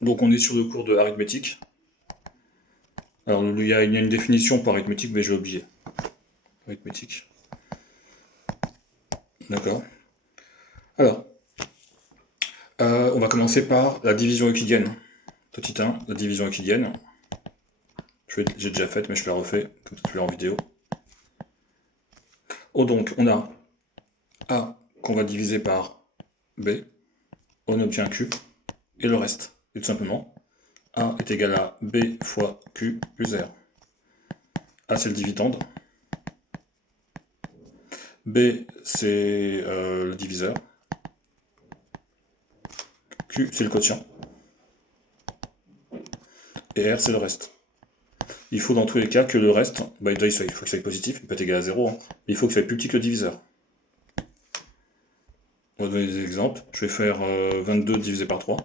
Donc on est sur le cours de arithmétique. Alors il y a une définition pour arithmétique, mais j'ai oublié. Arithmétique. D'accord. Alors, on va commencer par la division euclidienne. Petit 1, la division euclidienne. J'ai déjà faite, mais je la refais, comme ça tu l'as en vidéo. Oh, donc on a A qu'on va diviser par B. On obtient Q et le reste. Et tout simplement, A est égal à B fois Q plus R. A c'est le dividende. B c'est le diviseur. Q c'est le quotient. Et R c'est le reste. Il faut dans tous les cas que le reste, bah, il faut que ça soit positif, il peut être égal à 0, hein, mais il faut que ça soit plus petit que le diviseur. On va donner des exemples. Je vais faire 22 divisé par 3.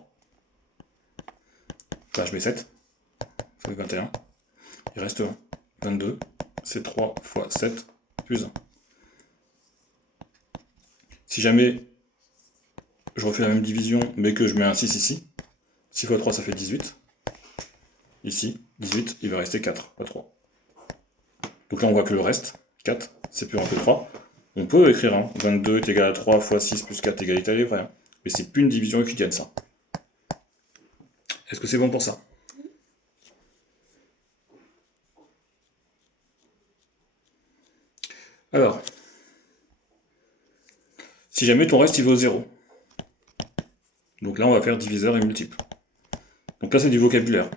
Là, je mets 7. Ça fait 21. Il reste 1. 22, c'est 3 fois 7 plus 1. Si jamais je refais la même division, mais que je mets un 6 ici, 6 fois 3, ça fait 18. Ici, 18, il va rester 4 fois 3. Donc là, on voit que le reste, 4, c'est plus grand que 3. On peut écrire 22 est égal à 3 fois 6 plus 4 égalité, elle est vraie. Mais c'est plus une division euclidienne, ça. Est-ce que c'est bon pour ça? Alors, si jamais ton reste il vaut 0, donc là on va faire diviseur et multiple. Donc là c'est du vocabulaire.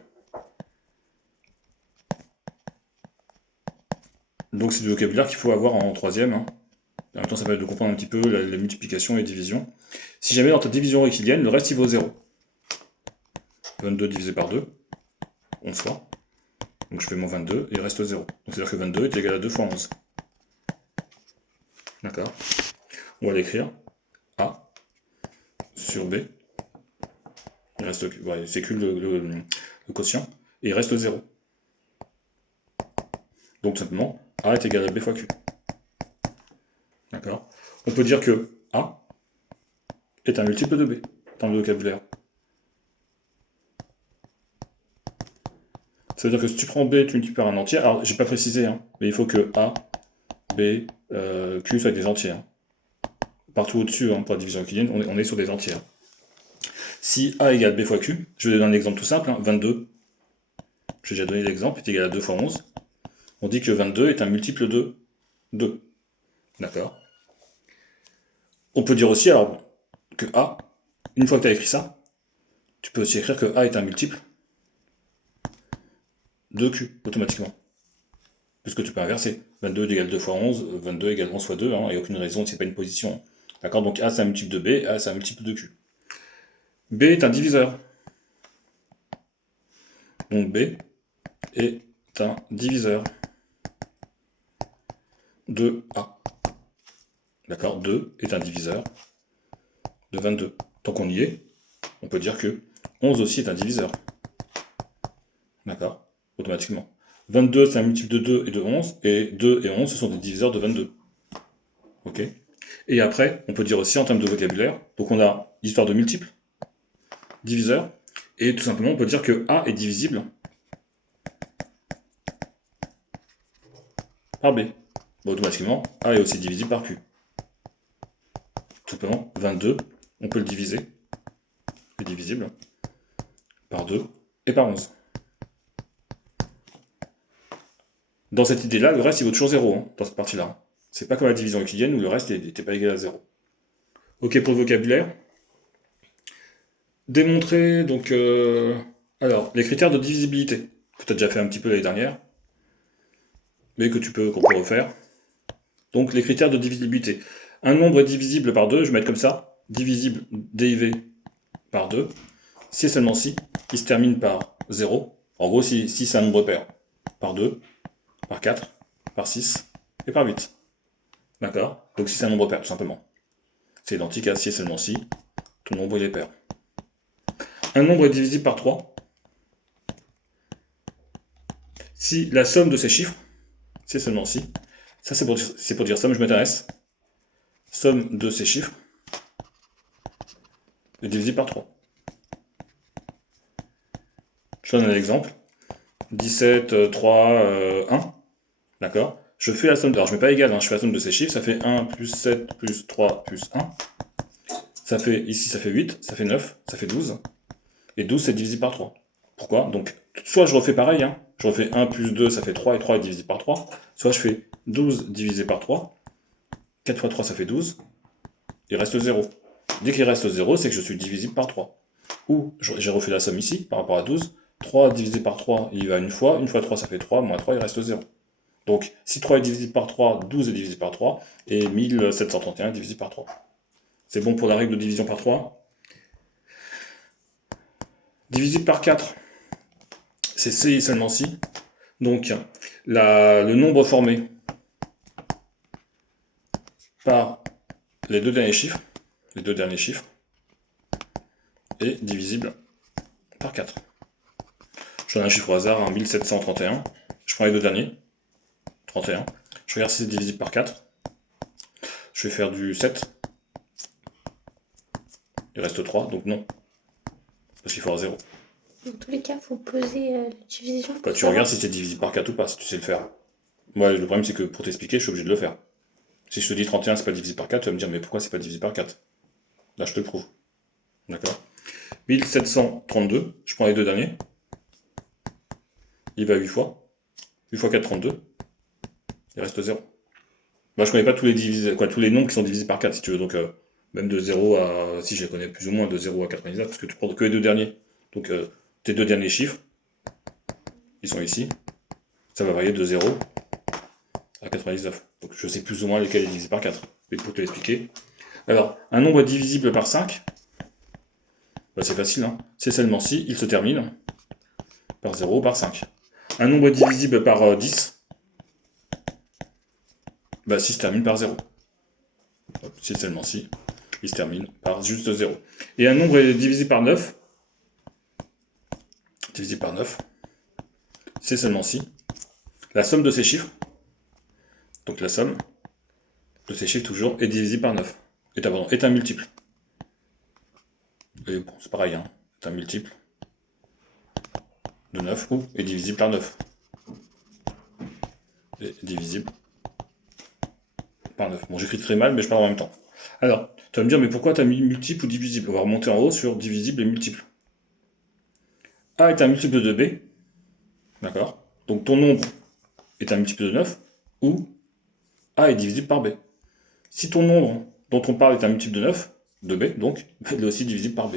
Donc c'est du vocabulaire qu'il faut avoir en troisième. En même temps ça permet de comprendre un petit peu la multiplication et la division. Si jamais dans ta division euclidienne, le reste il vaut 0. 22 divisé par 2, 11 fois. Donc je fais mon 22 et il reste 0. Donc c'est-à-dire que 22 est égal à 2 fois 11. D'accord. On va l'écrire. A sur B. Il reste, ouais, c'est que le quotient. Et il reste 0. Donc simplement, A est égal à B fois Q. D'accord. On peut dire que A est un multiple de B dans le vocabulaire. Ça veut dire que si tu prends B, tu multiplies par un entier. Alors, j'ai pas précisé, hein, mais il faut que A, B, Q soient des entiers. Hein. Partout au-dessus, hein, pour la division euclidienne, on est sur des entiers. Hein. Si A égale B fois Q, je vais donner un exemple tout simple, hein, 22. J'ai déjà donné l'exemple, est égal à 2 fois 11. On dit que 22 est un multiple de 2. D'accord. On peut dire aussi, alors, que A, une fois que tu as écrit ça, tu peux aussi écrire que A est un multiple de Q, automatiquement. Puisque tu peux inverser. 22 égale 2 fois 11, 22 égale 11 fois 2, il n'y a aucune raison, c'est pas une position. D'accord. Donc A c'est un multiple de B, A c'est un multiple de Q. B est un diviseur. Donc B est un diviseur de A. D'accord. 2 est un diviseur de 22. Tant qu'on y est, on peut dire que 11 aussi est un diviseur. D'accord. Automatiquement. 22 c'est un multiple de 2 et de 11, et 2 et 11 ce sont des diviseurs de 22. Ok. Et après, on peut dire aussi en termes de vocabulaire, donc on a l'histoire de multiples, diviseur, et tout simplement on peut dire que A est divisible par B. Bon, automatiquement, A est aussi divisible par Q. Tout simplement, 22, on peut le diviser, est divisible, par 2 et par 11. Dans cette idée-là, le reste il vaut toujours 0, hein, dans cette partie-là. C'est pas comme la division euclidienne où le reste n'était pas égal à 0. Ok pour le vocabulaire. Démontrer, donc, alors, les critères de divisibilité, que tu as déjà fait un petit peu l'année dernière, mais qu'on peut refaire. Donc les critères de divisibilité. Un nombre est divisible par 2, je vais mettre comme ça, divisible dérivé par 2, si et seulement si il se termine par 0, en gros si c'est un nombre pair, par 2, par 4, par 6 et par 8. D'accord. Donc si c'est un nombre pair, tout simplement. C'est identique à si et seulement si ton nombre est pair. Un nombre est divisible par 3 si la somme de ces chiffres, c'est seulement si, ça c'est pour dire somme, je m'intéresse, somme de ces chiffres est divisible par 3. Je donne un exemple. 17, 3, 1. D'accord? Je fais la somme, alors je mets pas égal, hein, je fais la somme de ces chiffres, ça fait 1 plus 7 plus 3 plus 1. Ça fait, ici ça fait 8, ça fait 9, ça fait 12. Et 12 c'est divisé par 3. Pourquoi? Donc, soit je refais pareil, hein, je refais 1 plus 2, ça fait 3, et 3 est divisé par 3. Soit je fais 12 divisé par 3, 4 fois 3 ça fait 12, il reste 0. Dès qu'il reste 0, c'est que je suis divisible par 3. Ou, j'ai refait la somme ici, par rapport à 12, 3 divisé par 3, il va une fois 3 ça fait 3, moins 3, il reste 0. Donc, si 3 est divisible par 3, 12 est divisé par 3, et 1731 est divisé par 3. C'est bon pour la règle de division par 3. Divisible par 4, c'est C et seulement si. Donc, le nombre formé par les deux derniers chiffres, est divisible par 4. Je donne un chiffre au hasard, hein, 1731. Je prends les deux derniers, 31. Je regarde si c'est divisible par 4. Je vais faire du 7. Il reste 3, donc non. Parce qu'il faut avoir 0. Dans tous les cas, il faut poser la division. Bah, tu regardes si c'est divisible par 4 ou pas, si tu sais le faire. Moi, le problème, c'est que pour t'expliquer, je suis obligé de le faire. Si je te dis 31, c'est pas divisé par 4, tu vas me dire, mais pourquoi c'est pas divisé par 4? Là, je te le prouve. D'accord? 1732, je prends les deux derniers. Il va 8 fois. 8 fois 4, 32. Il reste 0. Bah, je connais pas tous les nombres qui sont divisés par 4, si tu veux. Donc, même de 0 à... Si, je les connais plus ou moins, de 0 à 99, parce que tu prends que les deux derniers. Donc, tes deux derniers chiffres, ils sont ici. Ça va varier de 0 à 99. Donc, je sais plus ou moins lequel est divisé par 4. Mais pour te l'expliquer. Alors, un nombre divisible par 5, bah, c'est facile, hein. C'est seulement si il se termine par 0 ou par 5. Un nombre divisible par 10, bah, si se termine par 0. C'est seulement si il se termine par juste 0. Et un nombre divisé par 9, c'est seulement si la somme de ces chiffres, donc la somme de ces chiffres toujours, est divisible par 9. Est un multiple. Et bon, c'est pareil, hein, est un multiple de 9 ou est divisible par 9. Est divisible par 9. Bon, j'écris très mal, mais je parle en même temps. Alors, tu vas me dire, mais pourquoi tu as mis multiple ou divisible? On va remonter en haut sur divisible et multiple. A est un multiple de 2B, d'accord? Donc ton nombre est un multiple de 9, ou A est divisible par B. Si ton nombre dont on parle est un multiple de 9, de B, donc, il est aussi divisible par B,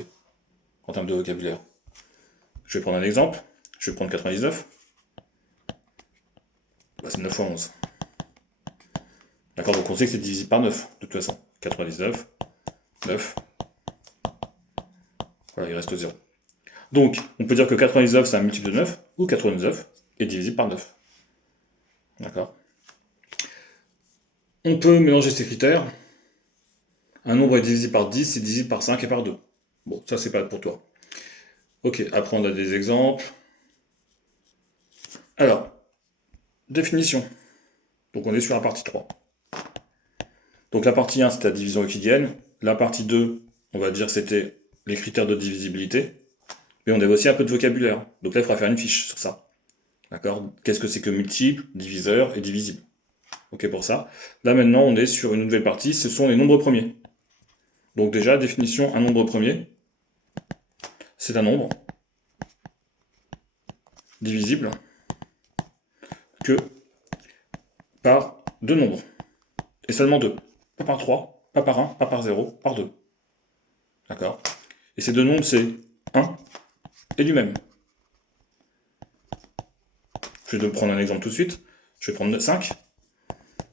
en termes de vocabulaire. Je vais prendre un exemple, je vais prendre 99, bah, c'est 9 fois 11. D'accord, donc on sait que c'est divisible par 9, de toute façon. 99, 9, voilà, il reste 0. Donc, on peut dire que 99 c'est un multiple de 9, ou 99 est divisible par 9. D'accord. On peut mélanger ces critères. Un nombre est divisible par 10, c'est divisible par 5 et par 2. Bon, ça c'est pas pour toi. Ok, après on a des exemples. Alors, définition. Donc on est sur la partie 3. Donc la partie 1 c'était la division euclidienne. La partie 2, on va dire c'était les critères de divisibilité. Mais on avait aussi un peu de vocabulaire. Donc là il faudra faire une fiche sur ça. D'accord? Qu'est-ce que c'est que multiple, diviseur et divisible? Ok pour ça. Là maintenant on est sur une nouvelle partie, ce sont les nombres premiers. Donc déjà, définition, un nombre premier, c'est un nombre divisible que par deux nombres. Et seulement deux. Pas par 3, pas par 1, pas par 0, par 2. D'accord? Et ces deux nombres, c'est 1 et du même. Je vais te prendre un exemple tout de suite. Je vais prendre 5.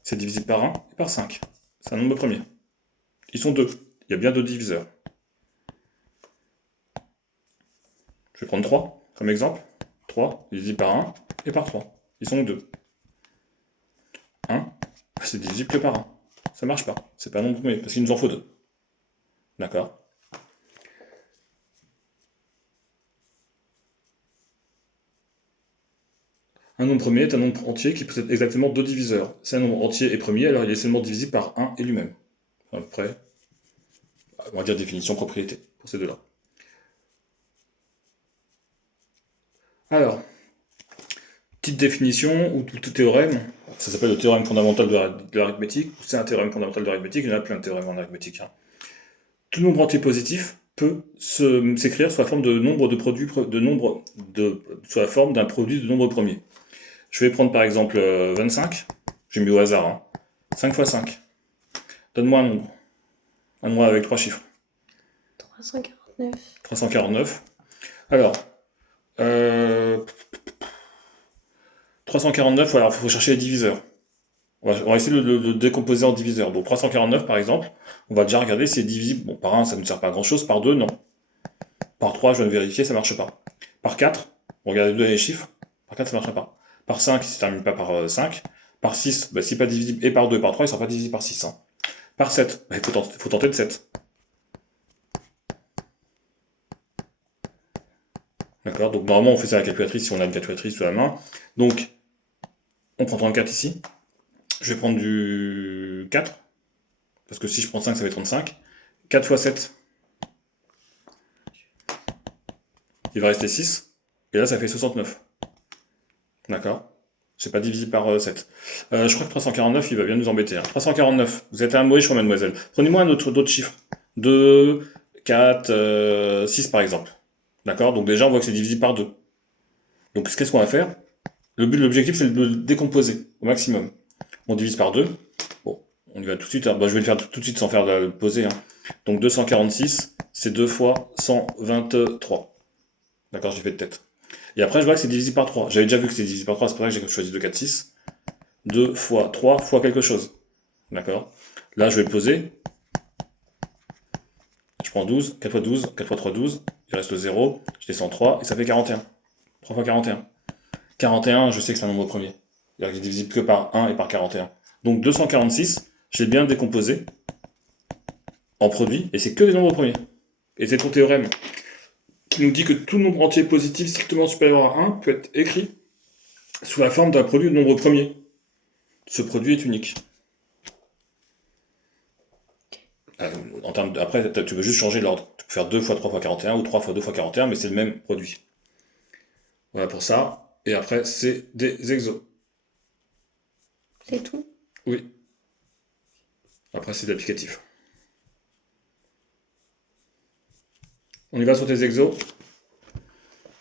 C'est divisible par 1 et par 5. C'est un nombre premier. Ils sont deux. Il y a bien deux diviseurs. Je vais prendre 3 comme exemple. 3 divisible par 1 et par 3. Ils sont deux. 1, c'est divisible que par 1. Ça marche pas. C'est pas un nombre premier, parce qu'il nous en faut deux. D'accord? Un nombre premier est un nombre entier qui possède exactement deux diviseurs. C'est un nombre entier et premier, alors il est seulement divisible par 1 et lui-même. À peu près, on va dire définition propriété pour ces deux-là. Alors, petite définition ou tout théorème, ça s'appelle le théorème fondamental de l'arithmétique, c'est un théorème fondamental de l'arithmétique, il y en a plein de théorèmes en arithmétique, hein. Tout nombre entier positif peut s'écrire sous la forme de nombre de produits, sous la forme d'un produit de nombre premier. Je vais prendre par exemple 25, j'ai mis au hasard, hein. 5 fois 5. Donne-moi un nombre avec trois chiffres. 349. 349. Alors, euh, 349, alors il faut chercher les diviseurs. On va essayer de le décomposer en diviseurs. Donc 349 par exemple, on va déjà regarder si c'est divisible. Bon, par 1, ça ne sert pas à grand chose. Par 2, non. Par 3, je viens de vérifier, ça marche pas. Par 4, on regarde les deux derniers chiffres. Par 4, ça marche pas. Par 5, il ne se termine pas par 5. Par 6, bah, si pas divisible, et par 2 et par 3, il ne sera pas divisible par 6, hein. Par 7, bah, faut tenter de 7. D'accord. Donc normalement, on fait ça à la calculatrice si on a une calculatrice sous la main. Donc, on prend 34 ici. Je vais prendre du 4. Parce que si je prends 5, ça fait 35. 4 fois 7, il va rester 6. Et là, ça fait 69. D'accord. C'est pas divisé par 7. Je crois que 349, il va bien nous embêter, hein. 349, vous êtes un mauvais choix, mademoiselle. Prenez-moi un autre d'autres chiffres. 2, 4, 6 par exemple. D'accord. Donc déjà, on voit que c'est divisé par 2. Donc qu'est-ce qu'on va faire? L'objectif, c'est de le décomposer au maximum. On divise par 2. Bon, on y va tout de suite, hein. Bah, je vais le faire tout de suite sans faire le poser, hein. Donc 246, c'est 2 fois 123. D'accord, j'ai fait de tête. Et après, je vois que c'est divisé par 3. J'avais déjà vu que c'était divisé par 3, c'est pour ça que j'ai choisi 2, 4, 6. 2 fois 3 fois quelque chose. D'accord. Là, je vais le poser. Je prends 12, 4 fois 12, 4 fois 3, 12. Il reste 0. Je descends 3 et ça fait 41. 3 fois 41. 41, je sais que c'est un nombre premier. Il est divisible que par 1 et par 41. Donc 246, j'ai bien décomposé en produit et c'est que les nombres premiers. Et c'est ton théorème qui nous dit que tout nombre entier positif strictement supérieur à 1 peut être écrit sous la forme d'un produit de nombre premier. Ce produit est unique. Après, tu veux juste changer l'ordre. Tu peux faire 2 fois 3 fois 41 ou 3 fois 2 fois 41, mais c'est le même produit. Voilà pour ça. Et après, c'est des exos. C'est tout. Oui. Après, c'est de l'applicatif. On y va sur tes exos.